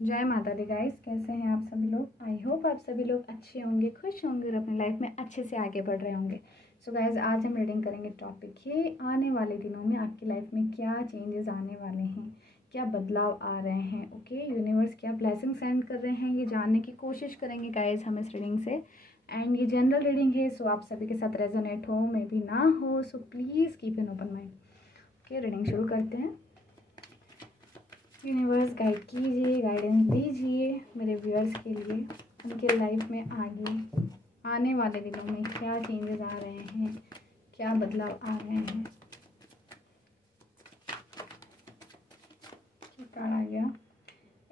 जय माता दी गाइस, कैसे हैं आप सभी लोग। आई होप आप सभी लोग अच्छे होंगे, खुश होंगे और अपनी लाइफ में अच्छे से आगे बढ़ रहे होंगे। सो गाइस, आज हम रीडिंग करेंगे टॉपिक ये आने वाले दिनों में आपकी लाइफ में क्या चेंजेस आने वाले हैं, क्या बदलाव आ रहे हैं। ओके, यूनिवर्स क्या ब्लेसिंग सेंड कर रहे हैं ये जानने की कोशिश करेंगे गाइस हम इस रीडिंग से। एंड ये जनरल रीडिंग है, सो आप सभी के साथ रेजोनेट हो मे भी ना हो, so please keep an open mind. Okay, reading शुरू करते हैं। यूनिवर्स गाइड कीजिए, गाइडेंस दीजिए मेरे व्यूअर्स के लिए। उनके लाइफ में आगे आने वाले दिनों में क्या चेंजेस आ रहे हैं, क्या बदलाव आ रहे हैं। कार्ड आ गया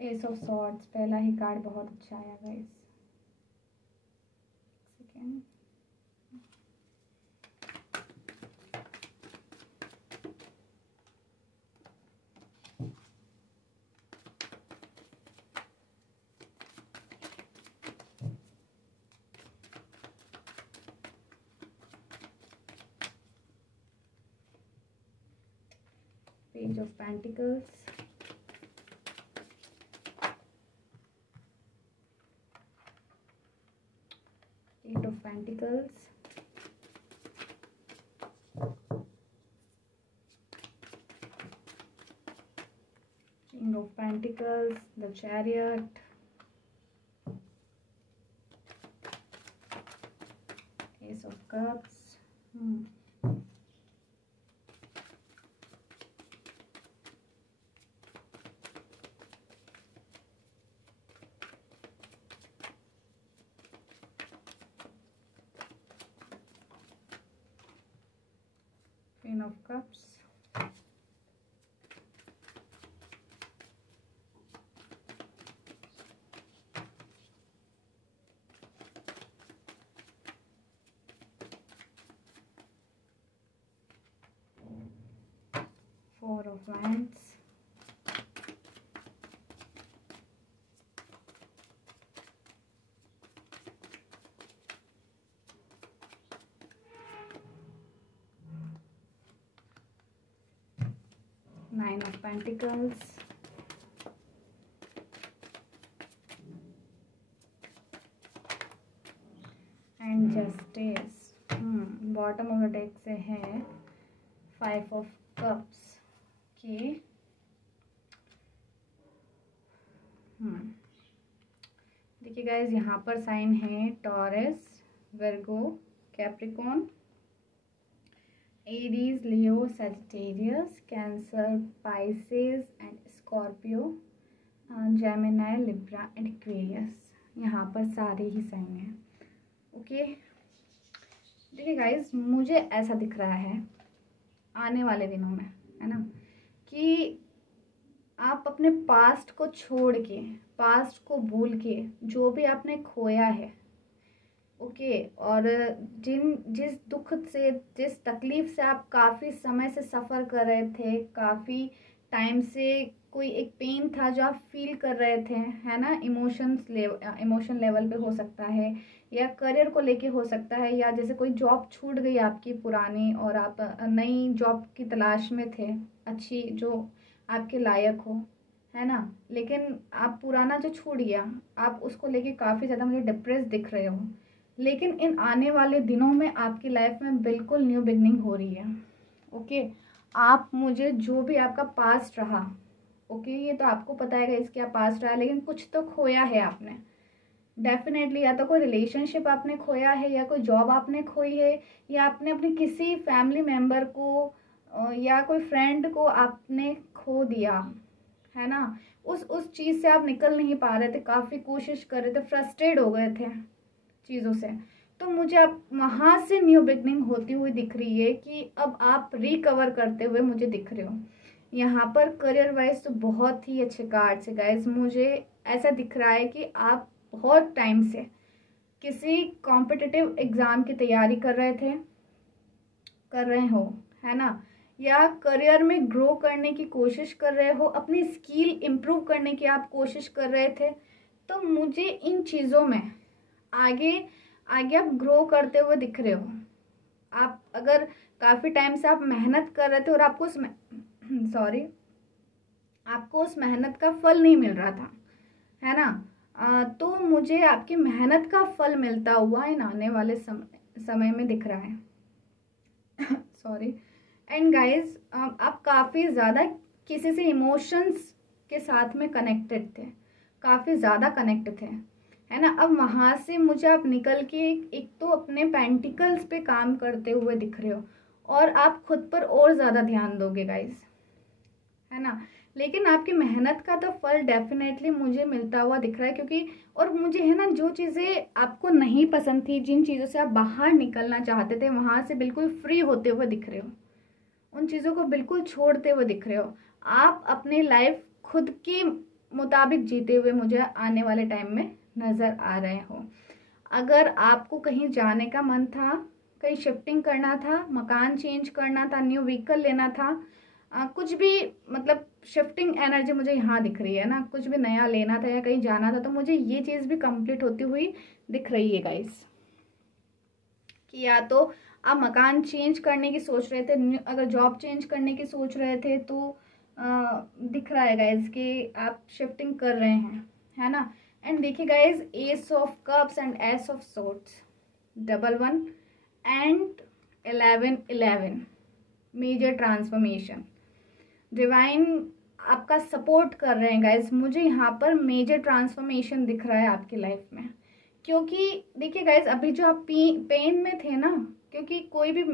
एस ऑफ सॉर्ड्स, पहला ही कार्ड बहुत अच्छा आया guys. Second, page of pentacles, eight of pentacles, king of pentacles, the chariot, ace of cups, Queen of Cups, Four of Wands, Nine of Pentacles, and justice. Bottom of the deck से है five of cups के। देखिए guys, यहाँ पर sign है taurus, Virgo, Capricorn, Aries, Leo, Sagittarius, cancer, Pisces and Scorpio, Gemini, Libra and Aquarius. यहाँ पर सारे ही साइन हैं। ओके, देखिए गाइज, मुझे ऐसा दिख रहा है आने वाले दिनों में, है ना, कि आप अपने पास्ट को छोड़ के, पास्ट को भूल के, जो भी आपने खोया है, ओके, और जिस दुख से, जिस तकलीफ से आप काफ़ी समय से सफ़र कर रहे थे, काफ़ी टाइम से कोई एक पेन था जो आप फील कर रहे थे, है ना, इमोशन लेवल पे हो सकता है, या करियर को लेके हो सकता है, या जैसे कोई जॉब छूट गई आपकी पुरानी और आप नई जॉब की तलाश में थे, अच्छी, जो आपके लायक हो, है ना, लेकिन आप पुराना जो छूट गया, आप उसको लेके काफ़ी ज़्यादा मुझे डिप्रेस दिख रहे हो। लेकिन इन आने वाले दिनों में आपकी लाइफ में बिल्कुल न्यू बिगनिंग हो रही है। ओके, आप मुझे जो भी आपका पास्ट रहा, ओके, ये तो आपको पता है इसके क्या पास्ट रहा, लेकिन कुछ तो खोया है आपने डेफिनेटली। या तो कोई रिलेशनशिप आपने खोया है, या कोई जॉब आपने खोई है, या आपने अपने किसी फैमिली मेम्बर को या कोई फ्रेंड को आपने खो दिया, है ना। उस चीज़ से आप निकल नहीं पा रहे थे, काफ़ी कोशिश कर रहे थे, फ्रस्ट्रेट हो गए थे चीज़ों से। तो मुझे अब वहाँ से न्यू बिगनिंग होती हुई दिख रही है कि अब आप रिकवर करते हुए मुझे दिख रहे हो। यहाँ पर करियर वाइज तो बहुत ही अच्छे कार्ड्स है गाइज। मुझे ऐसा दिख रहा है कि आप बहुत टाइम से किसी कॉम्पिटिटिव एग्ज़ाम की तैयारी कर रहे हो, है ना, या करियर में ग्रो करने की कोशिश कर रहे हो, अपनी स्किल इम्प्रूव करने की आप कोशिश कर रहे थे। तो मुझे इन चीज़ों में आगे आगे आप ग्रो करते हुए दिख रहे हो। आप अगर काफ़ी टाइम से आप मेहनत कर रहे थे और आपको उस मेहनत का फल नहीं मिल रहा था, है ना। तो मुझे आपकी मेहनत का फल मिलता हुआ इन आने वाले समय में दिख रहा है। सॉरी। एंड गाइज, आप काफ़ी ज़्यादा किसी से इमोशंस के साथ में कनेक्टेड थे, काफ़ी ज़्यादा कनेक्ट थे, है ना। अब वहाँ से मुझे आप निकल के एक तो अपने पेंटिकल्स पे काम करते हुए दिख रहे हो, और आप खुद पर और ज़्यादा ध्यान दोगे गाइज, है ना। लेकिन आपकी मेहनत का तो फल डेफिनेटली मुझे मिलता हुआ दिख रहा है, क्योंकि और मुझे, है ना, जो चीज़ें आपको नहीं पसंद थी, जिन चीज़ों से आप बाहर निकलना चाहते थे, वहाँ से बिल्कुल फ्री होते हुए दिख रहे हो, उन चीज़ों को बिल्कुल छोड़ते हुए दिख रहे हो। आप अपनी लाइफ खुद के मुताबिक जीते हुए मुझे आने वाले टाइम में नज़र आ रहे हो। अगर आपको कहीं जाने का मन था, कहीं शिफ्टिंग करना था, मकान चेंज करना था, न्यू व्हीकल लेना था, कुछ भी, मतलब शिफ्टिंग एनर्जी मुझे यहाँ दिख रही है ना, कुछ भी नया लेना था या कहीं जाना था, तो मुझे ये चीज़ भी कंप्लीट होती हुई दिख रही है गाइस। कि या तो आप मकान चेंज करने की सोच रहे थे, अगर जॉब चेंज करने की सोच रहे थे तो दिख रहा है गाइज कि आप शिफ्टिंग कर रहे हैं, है ना। एंड देखिए guys, ace of cups and ace of swords, 11 and 11 major transformation, divine आपका सपोर्ट कर रहे हैं गाइज। मुझे यहाँ पर मेजर ट्रांसफॉर्मेशन दिख रहा है आपकी लाइफ में, क्योंकि देखिए गाइज, अभी जो आप पेन में थे ना, क्योंकि कोई भी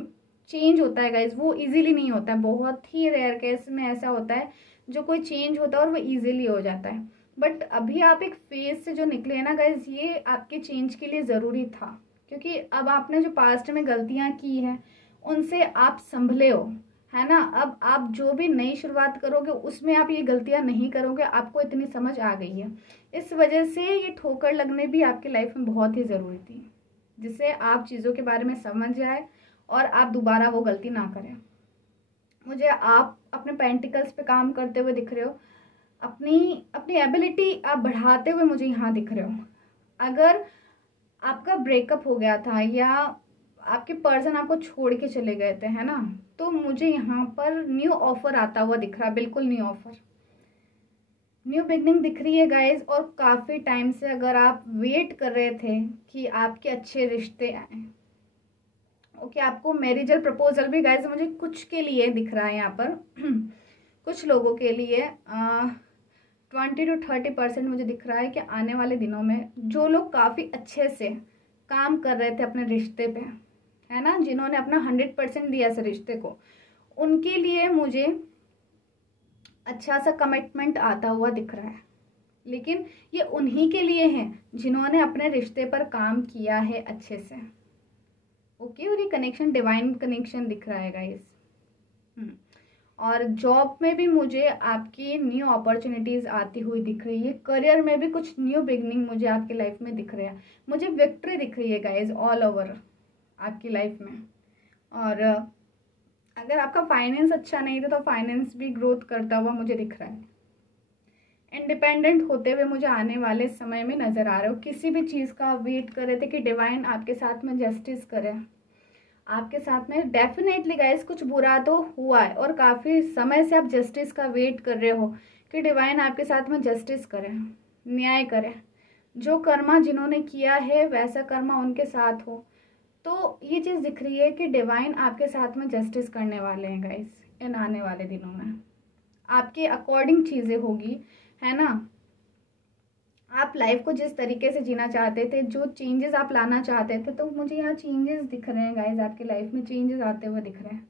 चेंज होता है गाइज वो इजीली नहीं होता है, बहुत ही रेयर केस में ऐसा होता है जो कोई चेंज होता है और वो इजीली हो जाता है। बट अभी आप एक फेज से जो निकले हैं ना गाइज, ये आपके चेंज के लिए ज़रूरी था, क्योंकि अब आपने जो पास्ट में गलतियाँ की हैं उनसे आप संभले हो, है ना। अब आप जो भी नई शुरुआत करोगे उसमें आप ये गलतियां नहीं करोगे, आपको इतनी समझ आ गई है। इस वजह से ये ठोकर लगने भी आपकी लाइफ में बहुत ही ज़रूरी थी, जिससे आप चीज़ों के बारे में समझ जाए और आप दोबारा वो गलती ना करें। मुझे आप अपने पेंटिकल्स पे काम करते हुए दिख रहे हो, अपनी अपनी एबिलिटी आप बढ़ाते हुए मुझे यहाँ दिख रहे हो। अगर आपका ब्रेकअप हो गया था या आपके पर्सन आपको छोड़ के चले गए थे, है ना, तो मुझे यहाँ पर न्यू ऑफर आता हुआ दिख रहा है, बिल्कुल न्यू ऑफर, न्यू बिगनिंग दिख रही है गाइज। और काफ़ी टाइम से अगर आप वेट कर रहे थे कि आपके अच्छे रिश्ते आए, ओके, आपको मैरिजल प्रपोजल भी गाइज मुझे कुछ के लिए दिख रहा है यहाँ पर कुछ लोगों के लिए 20 to 30% मुझे दिख रहा है कि आने वाले दिनों में जो लोग काफ़ी अच्छे से काम कर रहे थे अपने रिश्ते पे, है ना, जिन्होंने अपना 100% दिया इस रिश्ते को, उनके लिए मुझे अच्छा सा कमिटमेंट आता हुआ दिख रहा है। लेकिन ये उन्हीं के लिए है जिन्होंने अपने रिश्ते पर काम किया है अच्छे से, ओके। और ये कनेक्शन डिवाइन कनेक्शन दिख रहा है गाइस। और जॉब में भी मुझे आपकी न्यू अपॉर्चुनिटीज़ आती हुई दिख रही है, करियर में भी कुछ न्यू बिगनिंग मुझे आपकी लाइफ में दिख रहा है, मुझे विक्ट्री दिख रही है गाइज ऑल ओवर आपकी लाइफ में। और अगर आपका फाइनेंस अच्छा नहीं था तो फाइनेंस भी ग्रोथ करता हुआ मुझे दिख रहा है। इंडिपेंडेंट होते हुए मुझे आने वाले समय में नज़र आ रहे हो, किसी भी चीज़ का आप वेट कर रहे थे कि डिवाइन आपके साथ में जस्टिस करे, आपके साथ में डेफिनेटली गाइस कुछ बुरा तो हुआ है और काफ़ी समय से आप जस्टिस का वेट कर रहे हो कि डिवाइन आपके साथ में जस्टिस करे, न्याय करे, जो कर्मा जिन्होंने किया है वैसा कर्मा उनके साथ हो। तो ये चीज़ दिख रही है कि डिवाइन आपके साथ में जस्टिस करने वाले हैं गाइस इन आने वाले दिनों में, आपके अकॉर्डिंग चीज़ें होगी, है ना। आप लाइफ को जिस तरीके से जीना चाहते थे, जो चेंजेस आप लाना चाहते थे, तो मुझे यहाँ चेंजेस दिख रहे हैं गाइज, आपकी लाइफ में चेंजेस आते हुए दिख रहे हैं।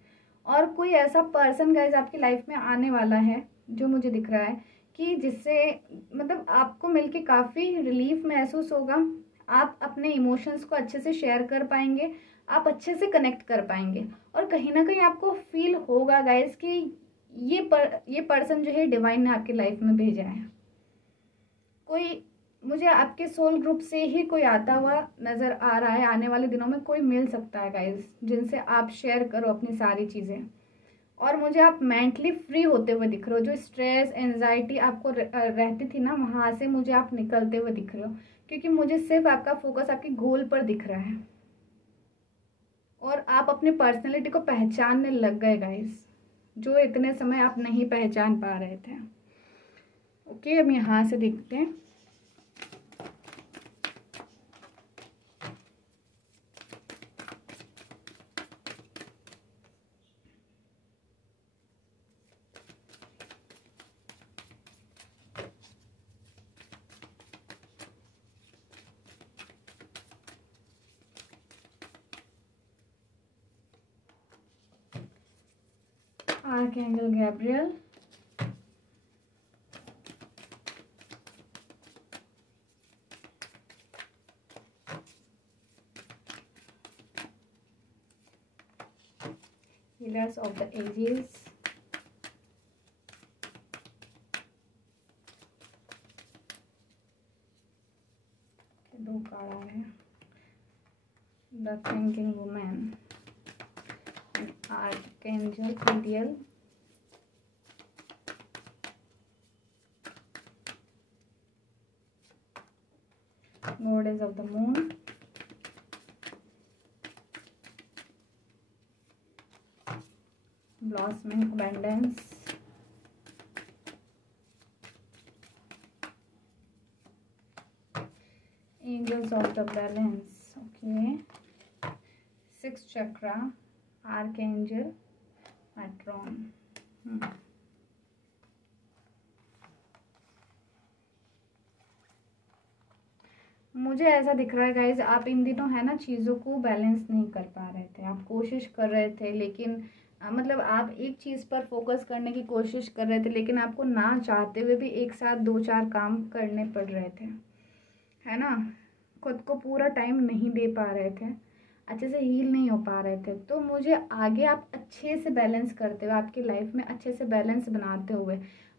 और कोई ऐसा पर्सन गाइज आपकी लाइफ में आने वाला है जो मुझे दिख रहा है कि जिससे मतलब आपको मिलके काफ़ी रिलीफ महसूस होगा, आप अपने इमोशंस को अच्छे से शेयर कर पाएंगे, आप अच्छे से कनेक्ट कर पाएंगे, और कहीं ना कहीं आपको फील होगा गाइज कि ये पर्सन जो है डिवाइन ने आपकी लाइफ में भेजा है। कोई मुझे आपके सोल ग्रुप से ही कोई आता हुआ नज़र आ रहा है, आने वाले दिनों में कोई मिल सकता है गाइज जिनसे आप शेयर करो अपनी सारी चीज़ें। और मुझे आप मेंटली फ्री होते हुए दिख रहे हो, जो स्ट्रेस एंजाइटी आपको रहती थी ना, वहाँ से मुझे आप निकलते हुए दिख रहे हो, क्योंकि मुझे सिर्फ आपका फोकस आपके गोल पर दिख रहा है और आप अपनी पर्सनैलिटी को पहचानने लग गए गाइज, जो इतने समय आप नहीं पहचान पा रहे थे। ओके, अब यहाँ से देखते हैं archangel Gabriel, healers of the ages, दो कार्ड आ रहे हैं, द थिंकिंग वुमेन, आर्कएंजल पीडियल, goddess of the moon, blossoming abundance, angels of the balance, okay, sixth chakra, archangel Matron. मुझे ऐसा दिख रहा है गाइज, आप इन दिनों है ना चीज़ों को बैलेंस नहीं कर पा रहे थे। आप कोशिश कर रहे थे लेकिन मतलब आप एक चीज़ पर फोकस करने की कोशिश कर रहे थे, लेकिन आपको ना चाहते हुए भी एक साथ 2-4 काम करने पड़ रहे थे, है ना। खुद को पूरा टाइम नहीं दे पा रहे थे, अच्छे से हील नहीं हो पा रहे थे। तो मुझे आगे आप अच्छे से बैलेंस करते हुए, आपकी लाइफ में अच्छे से बैलेंस बनाते हुए,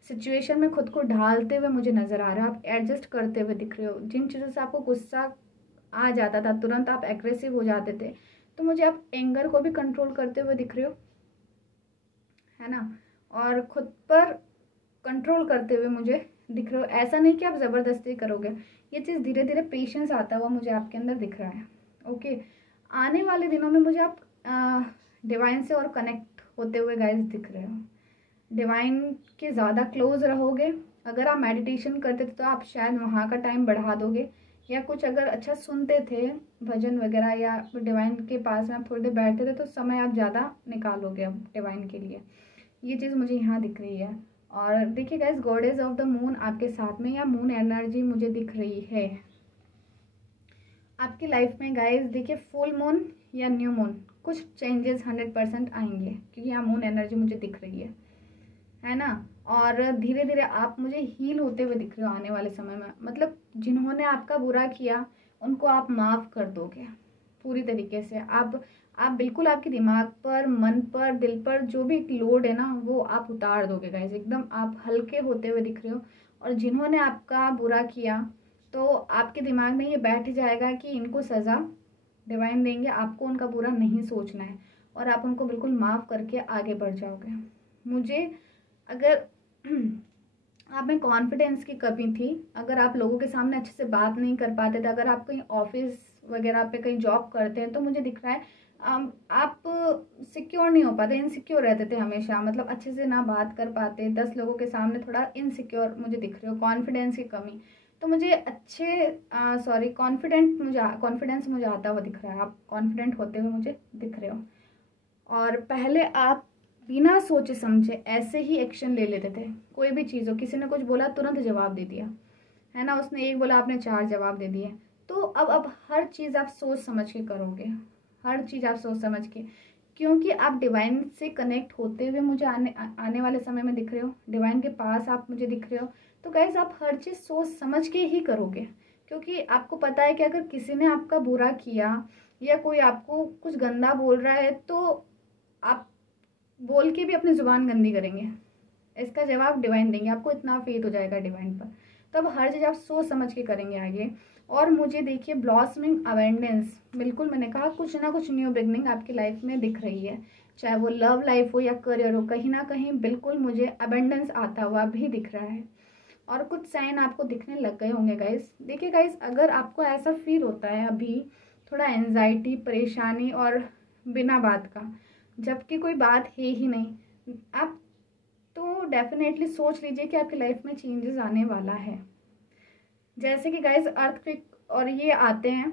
सिचुएशन में खुद को ढालते हुए मुझे नज़र आ रहा है। आप एडजस्ट करते हुए दिख रहे हो। जिन चीज़ों से आपको गुस्सा आ जाता था, तुरंत आप एग्रेसिव हो जाते थे, तो मुझे आप एंगर को भी कंट्रोल करते हुए दिख रहे हो, है ना। और खुद पर कंट्रोल करते हुए मुझे दिख रहे हो। ऐसा नहीं कि आप ज़बरदस्ती करोगे, ये चीज़ धीरे धीरे पेशेंस आता हुआ मुझे आपके अंदर दिख रहा है। ओके, आने वाले दिनों में मुझे आप डिवाइन से और कनेक्ट होते हुए गाइस दिख रहे हो। डिवाइन के ज़्यादा क्लोज रहोगे। अगर आप मेडिटेशन करते थे तो आप शायद वहाँ का टाइम बढ़ा दोगे, या कुछ अगर अच्छा सुनते थे भजन वगैरह, या डिवाइन के पास में आप थोड़ी देर बैठते थे तो समय आप ज़्यादा निकालोगे अब डिवाइन के लिए। ये चीज़ मुझे यहाँ दिख रही है। और देखिए guys, goddess of the moon आपके साथ में, या मून एनर्जी मुझे दिख रही है आपकी लाइफ में गाइस। देखिए, फुल मून या न्यू मून कुछ चेंजेस 100% आएंगे, क्योंकि यहाँ मून एनर्जी मुझे दिख रही है ना। और धीरे धीरे आप मुझे हील होते हुए दिख रहे हो आने वाले समय में। मतलब जिन्होंने आपका बुरा किया उनको आप माफ़ कर दोगे पूरी तरीके से। आप बिल्कुल आपके दिमाग पर, मन पर, दिल पर जो भी एक लोड है ना, वो आप उतार दोगे गाइस। एकदम आप हल्के होते हुए दिख रहे हो। और जिन्होंने आपका बुरा किया, तो आपके दिमाग में ये बैठ जाएगा कि इनको सज़ा डिवाइन देंगे, आपको उनका बुरा नहीं सोचना है, और आप उनको बिल्कुल माफ़ करके आगे बढ़ जाओगे। मुझे अगर आप में कॉन्फिडेंस की कमी थी, अगर आप लोगों के सामने अच्छे से बात नहीं कर पाते थे, अगर आप कहीं ऑफिस वगैरह पे कहीं जॉब करते हैं, तो मुझे दिख रहा है आप सिक्योर नहीं हो पाते, इनसिक्योर रहते थे हमेशा। मतलब अच्छे से ना बात कर पाते, 10 लोगों के सामने थोड़ा इनसिक्योर मुझे दिख रहे हो, कॉन्फिडेंस की कमी। तो मुझे कॉन्फिडेंस मुझे आता हुआ दिख रहा है। आप कॉन्फिडेंट होते हुए मुझे दिख रहे हो। और पहले आप बिना सोचे समझे ऐसे ही एक्शन ले लेते थे। कोई भी चीज़ हो, किसी ने कुछ बोला तुरंत जवाब दे दिया, है ना। उसने एक बोला, आपने 4 जवाब दे दिए। तो अब हर चीज़ आप सोच समझ के करोगे, हर चीज़ आप सोच समझ के, क्योंकि आप डिवाइन से कनेक्ट होते हुए मुझे आने वाले समय में दिख रहे हो। डिवाइन के पास आप मुझे दिख रहे हो। तो गाइस, आप हर चीज़ सोच समझ के ही करोगे, क्योंकि आपको पता है कि अगर किसी ने आपका बुरा किया या कोई आपको कुछ गंदा बोल रहा है, तो आप बोल के भी अपनी ज़ुबान गंदी करेंगे, इसका जवाब डिवाइन देंगे। आपको इतना फेथ हो जाएगा डिवाइन पर। तब हर चीज़ आप सोच समझ के करेंगे आगे। और मुझे देखिए, ब्लॉसमिंग अवेंडेंस, बिल्कुल मैंने कहा कुछ ना कुछ न्यू बिगनिंग आपकी लाइफ में दिख रही है। चाहे वो लव लाइफ हो या करियर हो, कहीं ना कहीं बिल्कुल मुझे अवेंडेंस आता हुआ भी दिख रहा है। और कुछ साइन आपको दिखने लग गए होंगे गाइस। देखिए गाइस, अगर आपको ऐसा फील होता है अभी थोड़ा एंजाइटी, परेशानी और बिना बात का, जबकि कोई बात है ही नहीं, आप तो डेफिनेटली सोच लीजिए कि आपकी लाइफ में चेंजेस आने वाला है। जैसे कि गाइस, अर्थक्वेक और ये आते हैं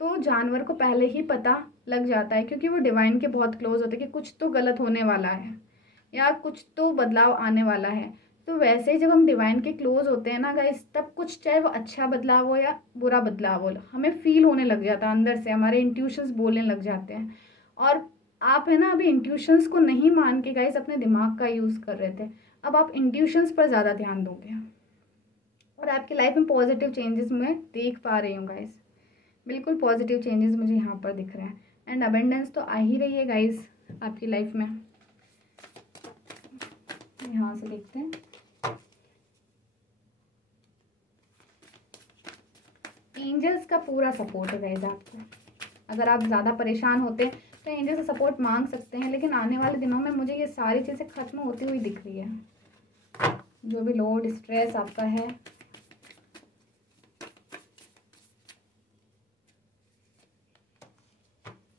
तो जानवर को पहले ही पता लग जाता है, क्योंकि वो डिवाइन के बहुत क्लोज होते हैं कि कुछ तो गलत होने वाला है या कुछ तो बदलाव आने वाला है। तो वैसे ही जब हम डिवाइन के क्लोज होते हैं ना गाइस, तब कुछ, चाहे वो अच्छा बदलाव हो या बुरा बदलाव हो, हमें फील होने लग जाता है अंदर से, हमारे इंट्यूशंस बोलने लग जाते हैं। और आप है ना अभी इंट्यूशंस को नहीं मान के गाइस अपने दिमाग का यूज़ कर रहे थे, अब आप इंट्यूशंस पर ज़्यादा ध्यान दोगे और आपकी लाइफ में पॉजिटिव चेंजेस मैं देख पा रही हूँ गाइस। बिल्कुल पॉजिटिव चेंजेस मुझे यहाँ पर दिख रहे हैं एंड अबेंडेंस तो आ ही रही है गाइस आपकी लाइफ में। यहाँ से देखते हैं, एंजल्स का पूरा सपोर्ट है गाइस आपको। अगर आप ज़्यादा परेशान होते हैं तो एंजल से सपोर्ट मांग सकते हैं, लेकिन आने वाले दिनों में मुझे ये सारी चीज़ें खत्म होती हुई दिख रही है। जो भी लोड स्ट्रेस आपका है,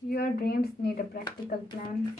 your dreams need a practical plan.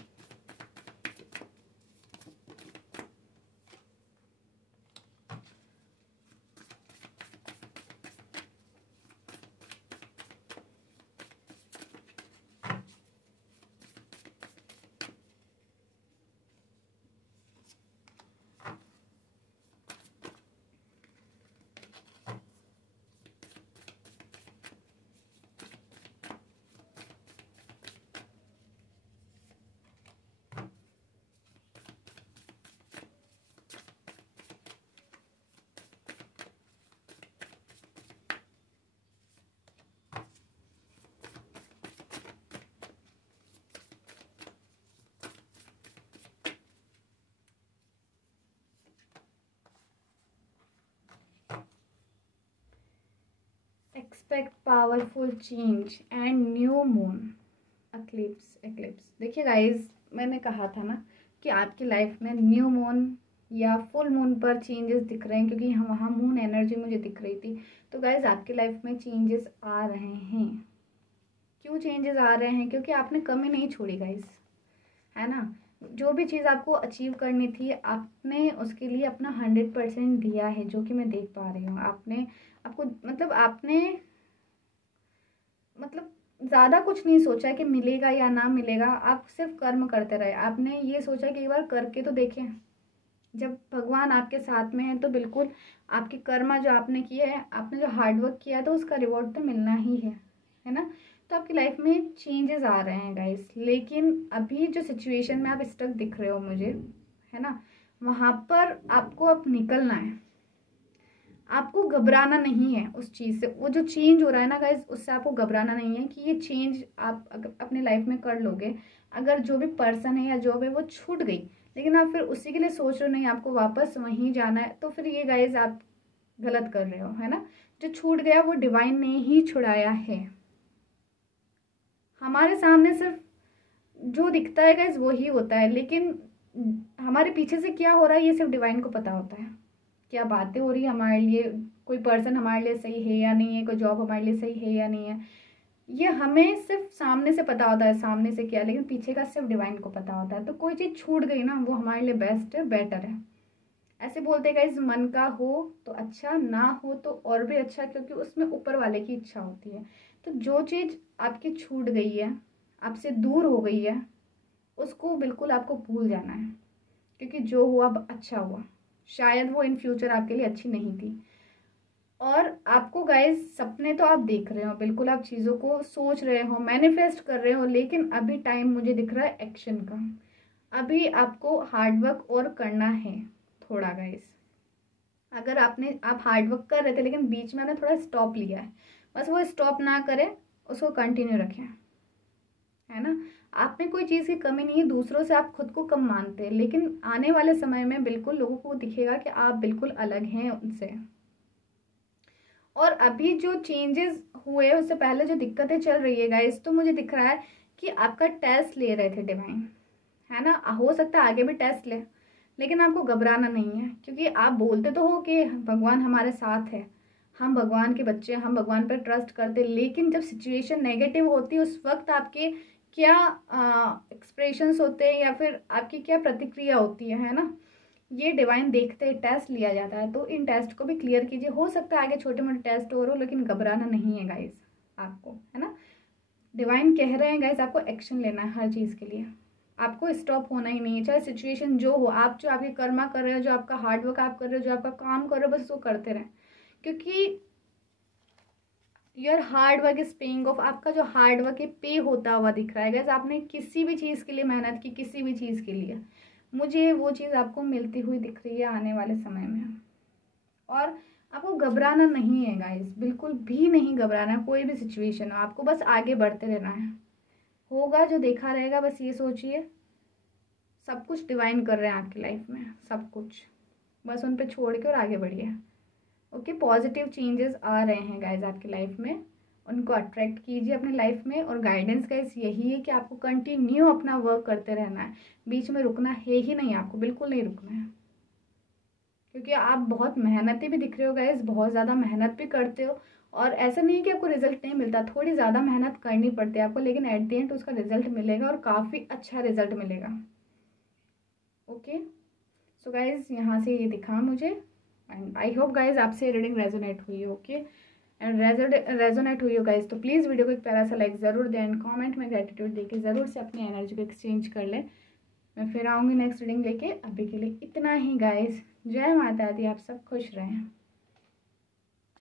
Expect powerful change and new moon eclipse. देखिए गाइज, मैंने कहा था ना कि आपकी लाइफ में न्यू मून या फुल मून पर चेंजेस दिख रहे हैं, क्योंकि वहाँ मून एनर्जी मुझे दिख रही थी। तो गाइज आपकी लाइफ में चेंजेस आ रहे हैं। क्यों चेंजेस आ रहे हैं? क्योंकि आपने कमी नहीं छोड़ी गाइज, है ना। जो भी चीज़ आपको अचीव करनी थी आपने उसके लिए अपना 100% दिया है, जो कि मैं देख पा रही हूँ। आपने ज़्यादा कुछ नहीं सोचा कि मिलेगा या ना मिलेगा, आप सिर्फ कर्म करते रहे। आपने ये सोचा कि एक बार करके तो देखें। जब भगवान आपके साथ में है तो बिल्कुल आपकी कर्म जो आपने किए है, आपने जो हार्डवर्क किया है, तो उसका रिवॉर्ड तो मिलना ही है ना। तो आपकी लाइफ में चेंजेस आ रहे हैं गाइस, लेकिन अभी जो सिचुएशन में आप स्टक दिख रहे हो मुझे, है ना, वहाँ पर आपको अब निकलना है। आपको घबराना नहीं है उस चीज़ से। वो जो चेंज हो रहा है ना गाइज, उससे आपको घबराना नहीं है कि ये चेंज आप अपने लाइफ में कर लोगे। अगर जो भी पर्सन है या जॉब है वो छूट गई, लेकिन आप फिर उसी के लिए सोच रहे हो नहीं आपको वापस वहीं जाना है, तो फिर ये गाइज आप गलत कर रहे हो, है ना। जो छूट गया वो डिवाइन ने ही छुड़ाया है। हमारे सामने सिर्फ जो दिखता है गाइज वही होता है, लेकिन हमारे पीछे से क्या हो रहा है ये सिर्फ डिवाइन को पता होता है। क्या बातें हो रही है हमारे लिए, कोई पर्सन हमारे लिए सही है या नहीं है, कोई जॉब हमारे लिए सही है या नहीं है, ये हमें सिर्फ सामने से पता होता है, सामने से क्या, लेकिन पीछे का सिर्फ डिवाइन को पता होता है। तो कोई चीज़ छूट गई ना, वो हमारे लिए बेस्ट है, बेटर है। ऐसे बोलते गाइस, मन का हो तो अच्छा, ना हो तो और भी अच्छा, क्योंकि उसमें ऊपर वाले की इच्छा होती है। तो जो चीज़ आपकी छूट गई है, आपसे दूर हो गई है, उसको बिल्कुल आपको भूल जाना है, क्योंकि जो हुआ अच्छा हुआ। शायद वो इन फ्यूचर आपके लिए अच्छी नहीं थी। और आपको गाइस सपने तो आप देख रहे हो, बिल्कुल आप चीज़ों को सोच रहे हो, मैनिफेस्ट कर रहे हो, लेकिन अभी टाइम मुझे दिख रहा है एक्शन का। अभी आपको हार्डवर्क और करना है थोड़ा गाइस। अगर आप हार्डवर्क कर रहे थे लेकिन बीच में आपने थोड़ा स्टॉप लिया है, बस वो स्टॉप ना करें, उसको कंटिन्यू रखें, है ना। आप में कोई चीज़ की कमी नहीं है, दूसरों से आप खुद को कम मानते हैं, लेकिन आने वाले समय में बिल्कुल लोगों को दिखेगा कि आप बिल्कुल अलग हैं उनसे। और अभी जो चेंजेस हुए उससे पहले जो दिक्कतें चल रही है गाइस, तो मुझे दिख रहा है कि आपका टेस्ट ले रहे थे डिवाइन, है ना। हो सकता है आगे भी टेस्ट ले, लेकिन आपको घबराना नहीं है, क्योंकि आप बोलते तो हो कि भगवान हमारे साथ है, हम भगवान के बच्चे, हम भगवान पर ट्रस्ट करते, लेकिन जब सिचुएशन नेगेटिव होती है उस वक्त आपके क्या एक्सप्रेशंस होते हैं या फिर आपकी क्या प्रतिक्रिया होती है ना, ये डिवाइन देखते हैं, टेस्ट लिया जाता है। तो इन टेस्ट को भी क्लियर कीजिए। हो सकता है आगे छोटे मोटे टेस्ट हो, लेकिन घबराना नहीं है गाइस आपको, है ना। डिवाइन कह रहे हैं गाइस, आपको एक्शन लेना है हर चीज़ के लिए, आपको स्टॉप होना ही नहीं है, चाहे सिचुएशन जो हो। आप जो आपके कर्मा कर रहे हो, जो आपका हार्डवर्क आप कर रहे हो, जो आपका काम कर रहे हो, बस वो करते रहें, क्योंकि your hard work is paying off, आपका जो हार्ड वर्क है पे होता हुआ दिख रहा है गाइस। आपने किसी भी चीज़ के लिए मेहनत की, किसी भी चीज़ के लिए, मुझे वो चीज़ आपको मिलती हुई दिख रही है आने वाले समय में। और आपको घबराना नहीं है गाइस, बिल्कुल भी नहीं घबराना है। कोई भी सिचुएशन हो, आपको बस आगे बढ़ते रहना है। होगा जो देखा रहेगा, बस ये सोचिए सब कुछ डिवाइन कर रहे हैं आपकी लाइफ में, सब कुछ बस उन पे छोड़ के और आगे बढ़िए। ओके, पॉजिटिव चेंजेस आ रहे हैं गाइज आपकी लाइफ में, उनको अट्रैक्ट कीजिए अपनी लाइफ में। और गाइडेंस गाइज यही है कि आपको कंटिन्यू अपना वर्क करते रहना है, बीच में रुकना है ही नहीं, आपको बिल्कुल नहीं रुकना है। क्योंकि आप बहुत मेहनती भी दिख रहे हो गाइज, बहुत ज़्यादा मेहनत भी करते हो। और ऐसा नहीं है कि आपको रिजल्ट नहीं मिलता, थोड़ी ज़्यादा मेहनत करनी पड़ती है आपको, लेकिन एट द एंड उसका रिजल्ट मिलेगा और काफ़ी अच्छा रिजल्ट मिलेगा। ओके, सो गाइज यहाँ से ये दिखा मुझे, एंड आई होप गाइज आपसे रीडिंग रेजोनेट हुई है। ओके, एंड रेजोनेट हुई हो गाइज तो प्लीज़ वीडियो को एक प्यारा सा लाइक ज़रूर दें, एंड कमेंट में ग्रेटिट्यूड देके ज़रूर से अपनी एनर्जी को एक्सचेंज कर लें। मैं फिर आऊँगी नेक्स्ट रीडिंग लेके, अभी के लिए इतना ही गाइज। जय माता दी, आप सब खुश रहें।